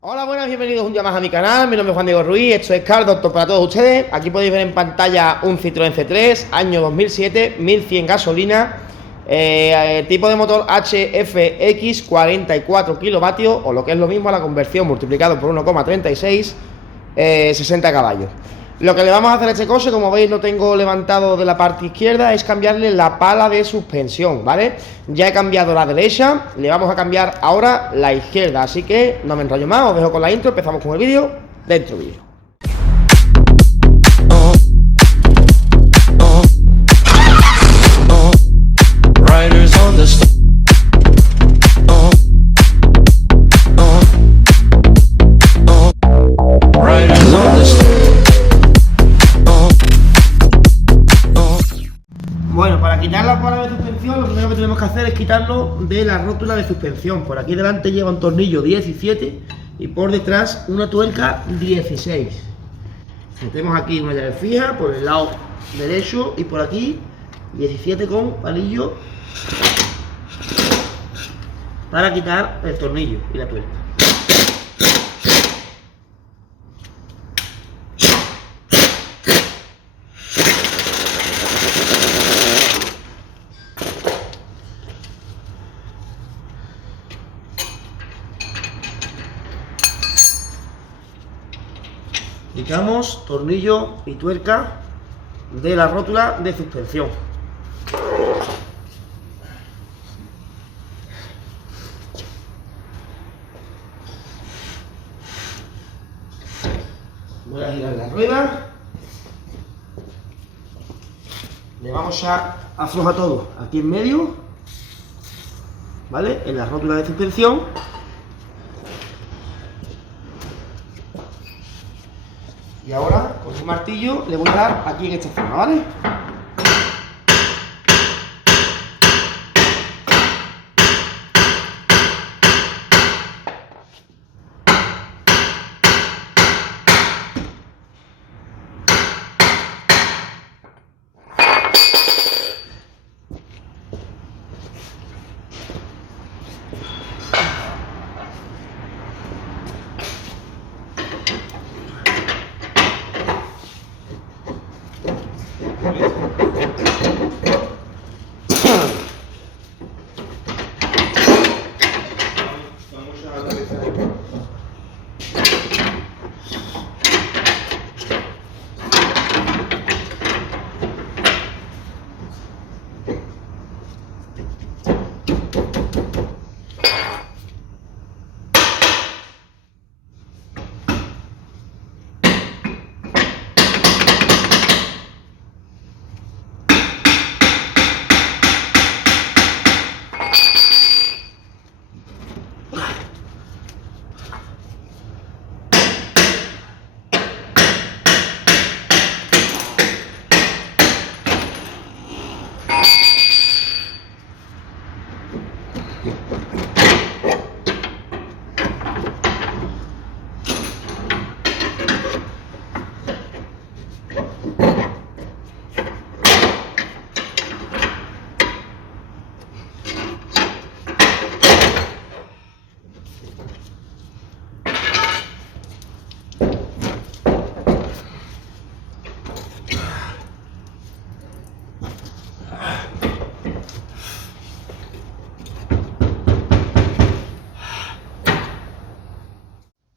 Hola, buenas, bienvenidos un día más a mi canal. Mi nombre es Juan Diego Ruiz, esto es Car Doctor para todos ustedes. Aquí podéis ver en pantalla un Citroën C3, año 2007, 1100 gasolina, tipo de motor HFX, 44 kilovatios, o lo que es lo mismo, la conversión multiplicado por 1,36, 60 caballos. Lo que le vamos a hacer a este coche, como veis lo tengo levantado de la parte izquierda, es cambiarle la pala de suspensión, ¿vale? Ya he cambiado la derecha, le vamos a cambiar ahora la izquierda, así que no me enrollo más, os dejo con la intro, empezamos con el vídeo, dentro vídeo. Bueno, para quitar la pala de suspensión, lo primero que tenemos que hacer es quitarlo de la rótula de suspensión. Por aquí delante lleva un tornillo 17 y por detrás una tuerca 16. Metemos aquí una llave fija por el lado derecho y por aquí 17 con palillo para quitar el tornillo y la tuerca. Quitamos tornillo y tuerca de la rótula de suspensión. Voy a girar la rueda. Le vamos a aflojar todo aquí en medio, ¿vale? En la rótula de suspensión. Y ahora, con un martillo, le voy a dar aquí en esta zona, ¿vale?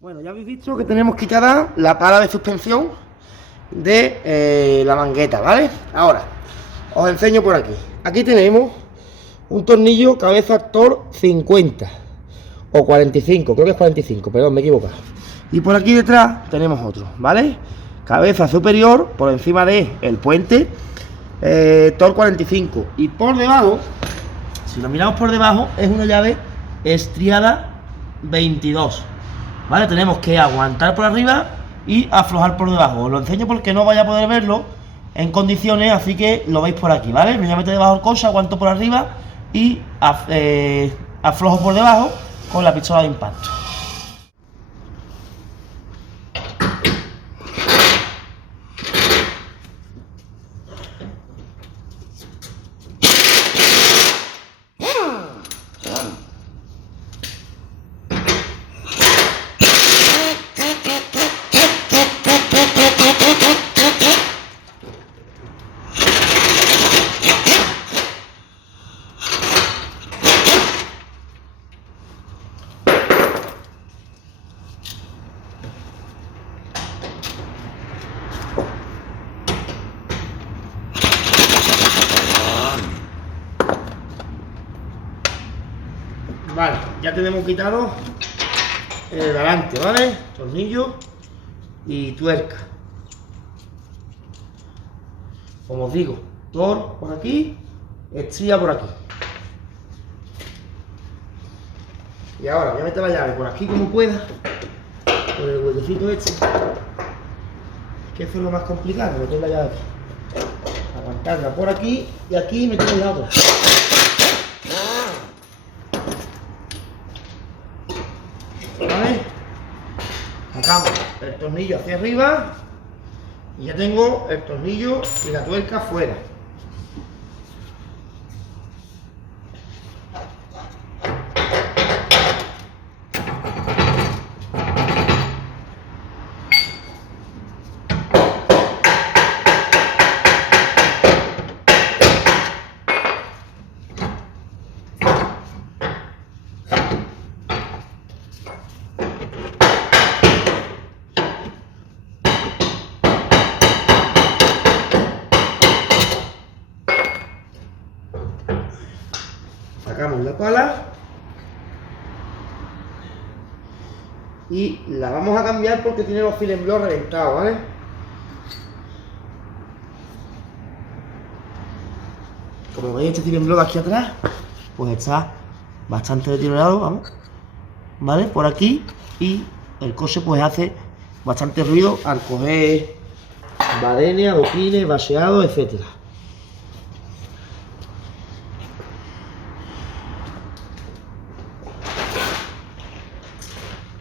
Bueno, ya habéis visto que tenemos quitada la pala de suspensión de la mangueta, ¿vale? Ahora, os enseño por aquí. Aquí tenemos un tornillo cabeza Torx 50 o 45, creo que es 45, perdón, me he equivocado. Y por aquí detrás tenemos otro, ¿vale? Cabeza superior por encima del puente, Torx 45. Y por debajo, si lo miramos por debajo, es una llave estriada 22. ¿Vale? Tenemos que aguantar por arriba y aflojar por debajo. Os lo enseño porque no vaya a poder verlo en condiciones, así que lo veis por aquí, ¿vale? Me voy a meter debajo del coche, aguanto por arriba y aflojo por debajo con la pistola de impacto. tenemos quitado el de adelante, ¿vale? Tornillo y tuerca. Como os digo, Tor por aquí, estría por aquí. Y ahora voy a meter la llave por aquí como pueda, por el huequecito este. Que eso es lo más complicado, meter la llave aquí. Aguantarla por aquí y aquí meter la otra. ¿Vale? Sacamos el tornillo hacia arriba y ya tengo el tornillo y la tuerca fuera. Sacamos la pala y la vamos a cambiar porque tiene los filet blancs reventados, ¿vale? Como veis, este filet blanc de aquí atrás pues está bastante deteriorado, vamos, ¿vale? Por aquí, y el coche pues hace bastante ruido al coger badenes, adoquines, baseados, etcétera.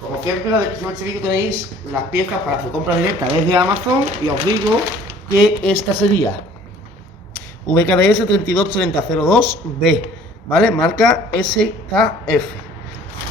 Como siempre, en la descripción de este vídeo tenéis las piezas para hacer compra directa desde Amazon y os digo que esta sería VKDS 323002B, ¿vale? Marca SKF.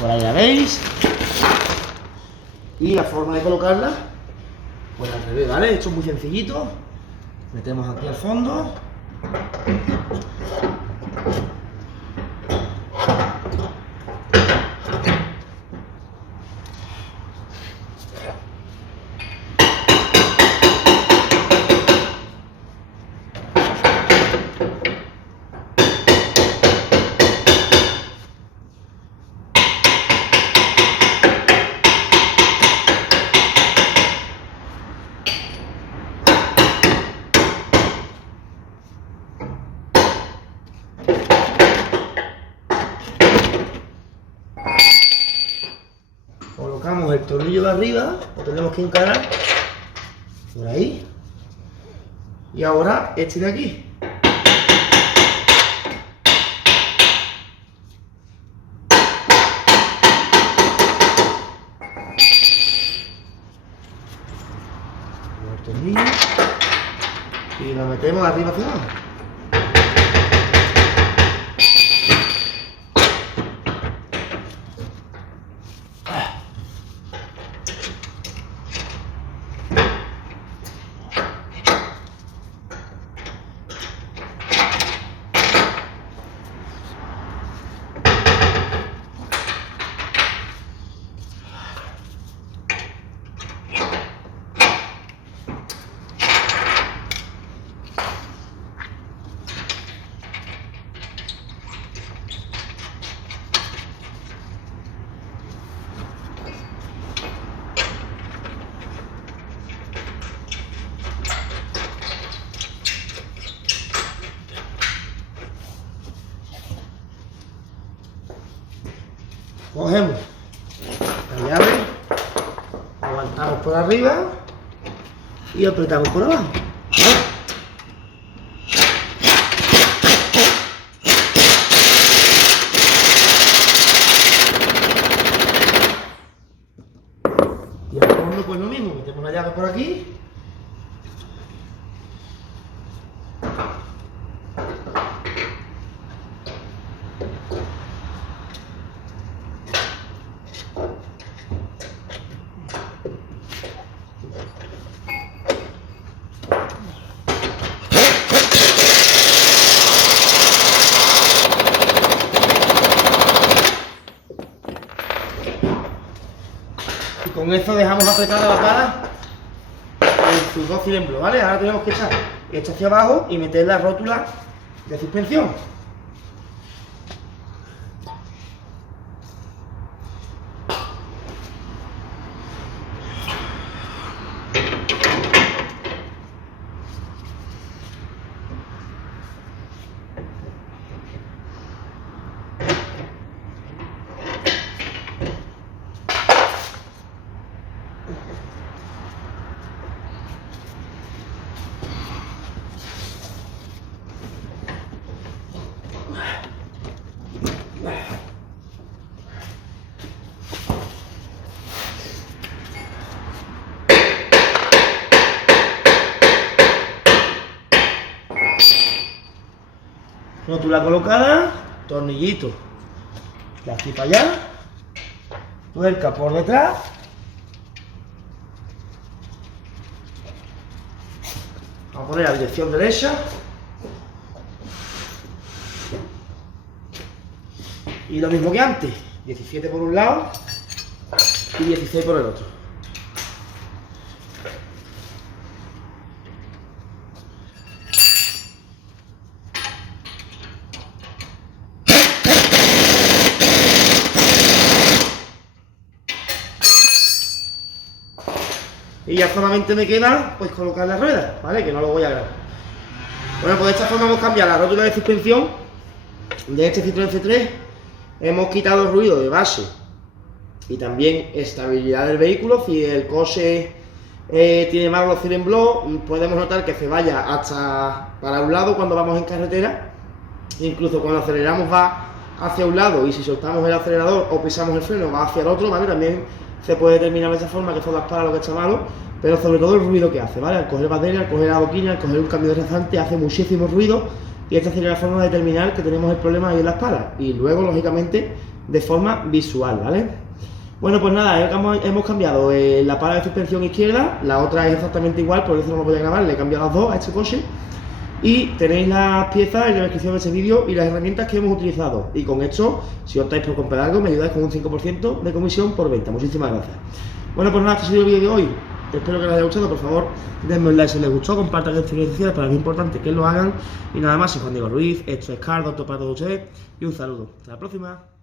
Por ahí la veis. Y la forma de colocarla, pues al revés, ¿vale? Esto es muy sencillito. Metemos aquí al fondo. Colocamos el tornillo de arriba, lo tenemos que encarar por ahí. Y ahora este de aquí. El tornillo y lo metemos arriba hacia abajo. Cogemos la llave, aguantamos por arriba y apretamos por abajo. Y al fondo pues lo mismo, metemos la llave por aquí. Y con esto dejamos apretada la pala en sus dos cilindros, ¿vale? Ahora tenemos que echar esto hacia abajo y meter la rótula de suspensión. rótula colocada, tornillito de aquí para allá, tuerca por detrás. Vamos a poner la dirección derecha. Y lo mismo que antes, 17 por un lado y 16 por el otro. Y ya solamente me queda pues colocar la rueda, ¿vale? Que no lo voy a grabar. Bueno, pues de esta forma hemos cambiado la rótula de suspensión de este Citroën C3. Hemos quitado el ruido de base y también estabilidad del vehículo. Si el coche tiene mal los en block, podemos notar que se vaya hasta para un lado cuando vamos en carretera. Incluso cuando aceleramos va hacia un lado, y si soltamos el acelerador o pisamos el freno va hacia el otro, ¿vale? También se puede determinar de esa forma que son las palas lo que está malo, pero sobre todo el ruido que hace, ¿vale? Al coger batería, al coger la boquilla, al coger un cambio de rasante hace muchísimo ruido, y esta sería la forma de determinar que tenemos el problema ahí en las palas, y luego lógicamente de forma visual, ¿vale? Bueno, pues nada, hemos cambiado la pala de suspensión izquierda, la otra es exactamente igual, por eso no lo voy a grabar, le he cambiado las dos a este coche. Y tenéis las piezas en la descripción de este vídeo y las herramientas que hemos utilizado. Y con esto, si optáis por comprar algo, me ayudáis con un 5% de comisión por venta. Muchísimas gracias. Bueno, pues nada, este ha sido el vídeo de hoy. Espero que les haya gustado. Por favor, denme un like si les gustó, compartan este vídeo sociales, para mí es importante que lo hagan. Y nada más, soy Juan Diego Ruiz, esto es Car, Doctor para todos ustedes. Y un saludo. Hasta la próxima.